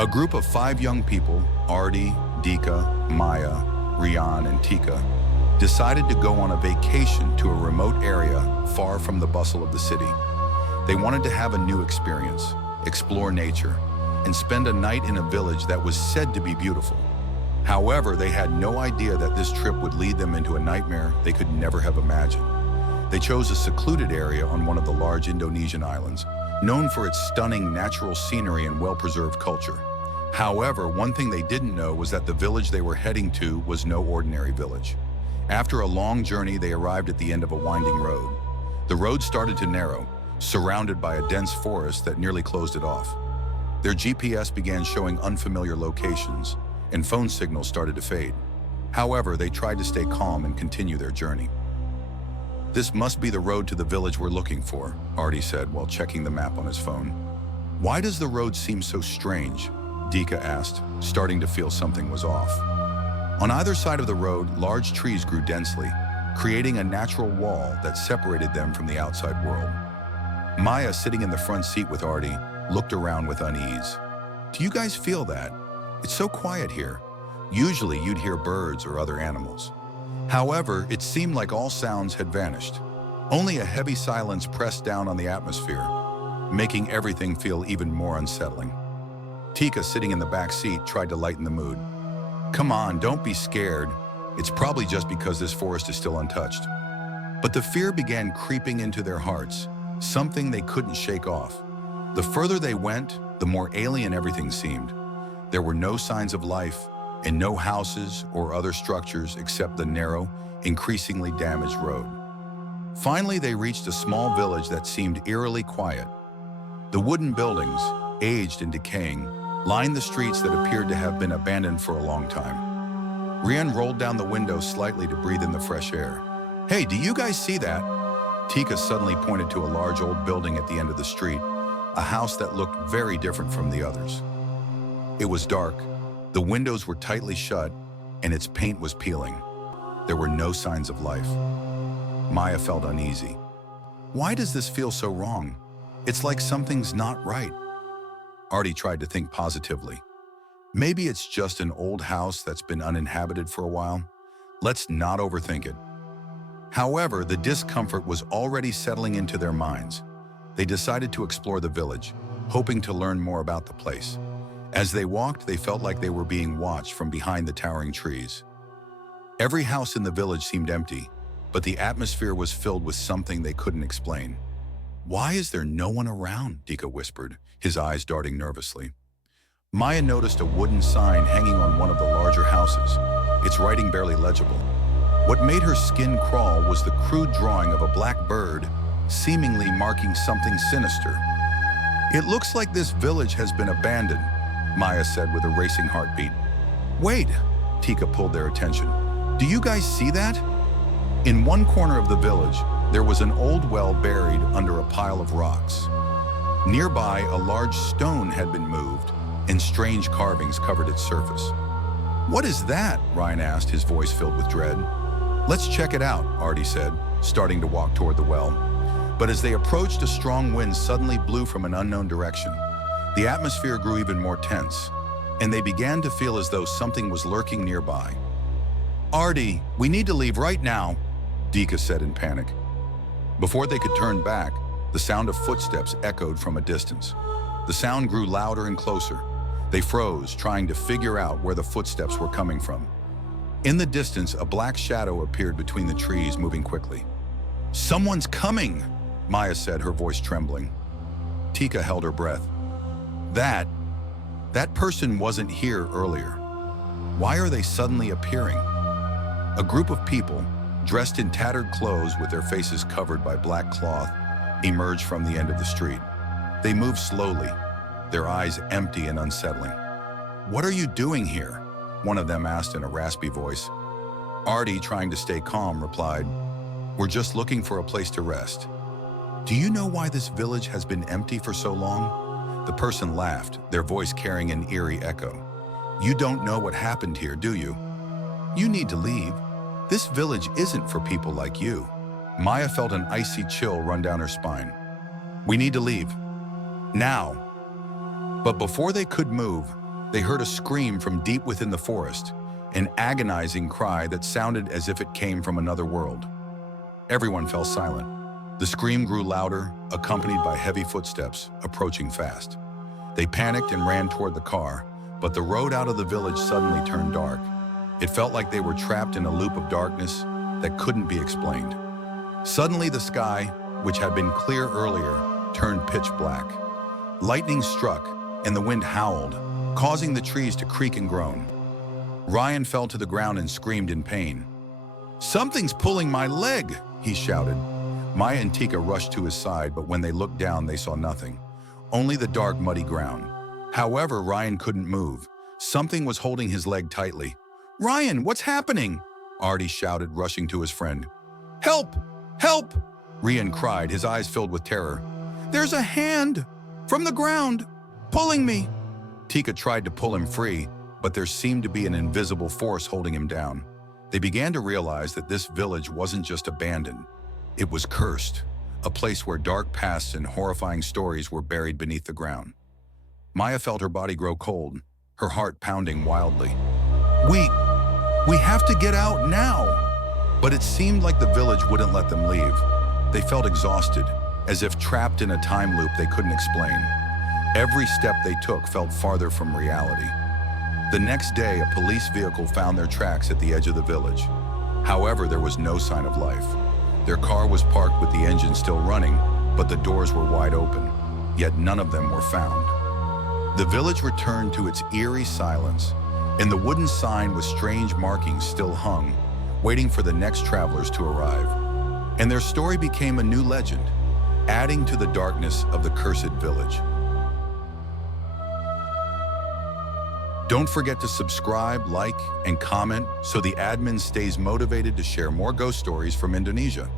A group of 5 young people, Ardi, Dika, Maya, Rian, and Tika, decided to go on a vacation to a remote area far from the bustle of the city. They wanted to have a new experience, explore nature, and spend a night in a village that was said to be beautiful. However, they had no idea that this trip would lead them into a nightmare they could never have imagined. They chose a secluded area on one of the large Indonesian islands, known for its stunning natural scenery and well-preserved culture. However, one thing they didn't know was that the village they were heading to was no ordinary village. After a long journey, they arrived at the end of a winding road. The road started to narrow, surrounded by a dense forest that nearly closed it off. Their GPS began showing unfamiliar locations, and phone signals started to fade. However, they tried to stay calm and continue their journey. "This must be the road to the village we're looking for," Ardi said while checking the map on his phone. "Why does the road seem so strange?" Dika asked, starting to feel something was off. On either side of the road, large trees grew densely, creating a natural wall that separated them from the outside world. Maya, sitting in the front seat with Ardi, looked around with unease. "Do you guys feel that? It's so quiet here. Usually you'd hear birds or other animals." However, it seemed like all sounds had vanished. Only a heavy silence pressed down on the atmosphere, making everything feel even more unsettling. Tika, sitting in the back seat, tried to lighten the mood. "Come on, don't be scared. It's probably just because this forest is still untouched." But the fear began creeping into their hearts, something they couldn't shake off. The further they went, the more alien everything seemed. There were no signs of life, and no houses or other structures except the narrow, increasingly damaged road. Finally, they reached a small village that seemed eerily quiet. The wooden buildings, aged and decaying, lined the streets that appeared to have been abandoned for a long time. Rian rolled down the window slightly to breathe in the fresh air. "Hey, do you guys see that?" Tika suddenly pointed to a large old building at the end of the street, a house that looked very different from the others. It was dark, the windows were tightly shut, and its paint was peeling. There were no signs of life. Maya felt uneasy. "Why does this feel so wrong? It's like something's not right." Ardi tried to think positively. "Maybe it's just an old house that's been uninhabited for a while. Let's not overthink it." However, the discomfort was already settling into their minds. They decided to explore the village, hoping to learn more about the place. As they walked, they felt like they were being watched from behind the towering trees. Every house in the village seemed empty, but the atmosphere was filled with something they couldn't explain. "Why is there no one around?" Dika whispered, his eyes darting nervously. Maya noticed a wooden sign hanging on one of the larger houses, its writing barely legible. What made her skin crawl was the crude drawing of a black bird, seemingly marking something sinister. "It looks like this village has been abandoned," Maya said with a racing heartbeat. "Wait," Tika pulled their attention. "Do you guys see that?" In one corner of the village, there was an old well buried under a pile of rocks. Nearby, a large stone had been moved, and strange carvings covered its surface. "What is that?" Rian asked, his voice filled with dread. "Let's check it out," Ardi said, starting to walk toward the well. But as they approached, a strong wind suddenly blew from an unknown direction. The atmosphere grew even more tense, and they began to feel as though something was lurking nearby. "Ardi, we need to leave right now," Dika said in panic. Before they could turn back, the sound of footsteps echoed from a distance. The sound grew louder and closer. They froze, trying to figure out where the footsteps were coming from. In the distance, a black shadow appeared between the trees, moving quickly. "Someone's coming," Maya said, her voice trembling. Tika held her breath. That person wasn't here earlier. Why are they suddenly appearing? A group of people, dressed in tattered clothes with their faces covered by black cloth, emerged from the end of the street. They moved slowly, their eyes empty and unsettling. "What are you doing here?" one of them asked in a raspy voice. Ardi, trying to stay calm, replied, "We're just looking for a place to rest." "Do you know why this village has been empty for so long?" The person laughed, their voice carrying an eerie echo. "You don't know what happened here, do you? You need to leave. This village isn't for people like you." Maya felt an icy chill run down her spine. "We need to leave. Now." But before they could move, they heard a scream from deep within the forest, an agonizing cry that sounded as if it came from another world. Everyone fell silent. The scream grew louder, accompanied by heavy footsteps, approaching fast. They panicked and ran toward the car, but the road out of the village suddenly turned dark. It felt like they were trapped in a loop of darkness that couldn't be explained. Suddenly the sky, which had been clear earlier, turned pitch black. Lightning struck, and the wind howled, causing the trees to creak and groan. Rian fell to the ground and screamed in pain. "Something's pulling my leg," he shouted. Maya and Tika rushed to his side, but when they looked down, they saw nothing. Only the dark, muddy ground. However, Rian couldn't move. Something was holding his leg tightly. "Rian, what's happening?" Ardi shouted, rushing to his friend. "Help! Help!" Rian cried, his eyes filled with terror. "There's a hand from the ground pulling me." Tika tried to pull him free, but there seemed to be an invisible force holding him down. They began to realize that this village wasn't just abandoned. It was cursed, a place where dark pasts and horrifying stories were buried beneath the ground. Maya felt her body grow cold, her heart pounding wildly. We have to get out now." But it seemed like the village wouldn't let them leave. They felt exhausted, as if trapped in a time loop they couldn't explain. Every step they took felt farther from reality. The next day, a police vehicle found their tracks at the edge of the village. However, there was no sign of life. Their car was parked with the engine still running, but the doors were wide open, yet none of them were found. The village returned to its eerie silence, and the wooden sign with strange markings still hung, waiting for the next travelers to arrive. And their story became a new legend, adding to the darkness of the cursed village. Don't forget to subscribe, like, and comment so the admin stays motivated to share more ghost stories from Indonesia.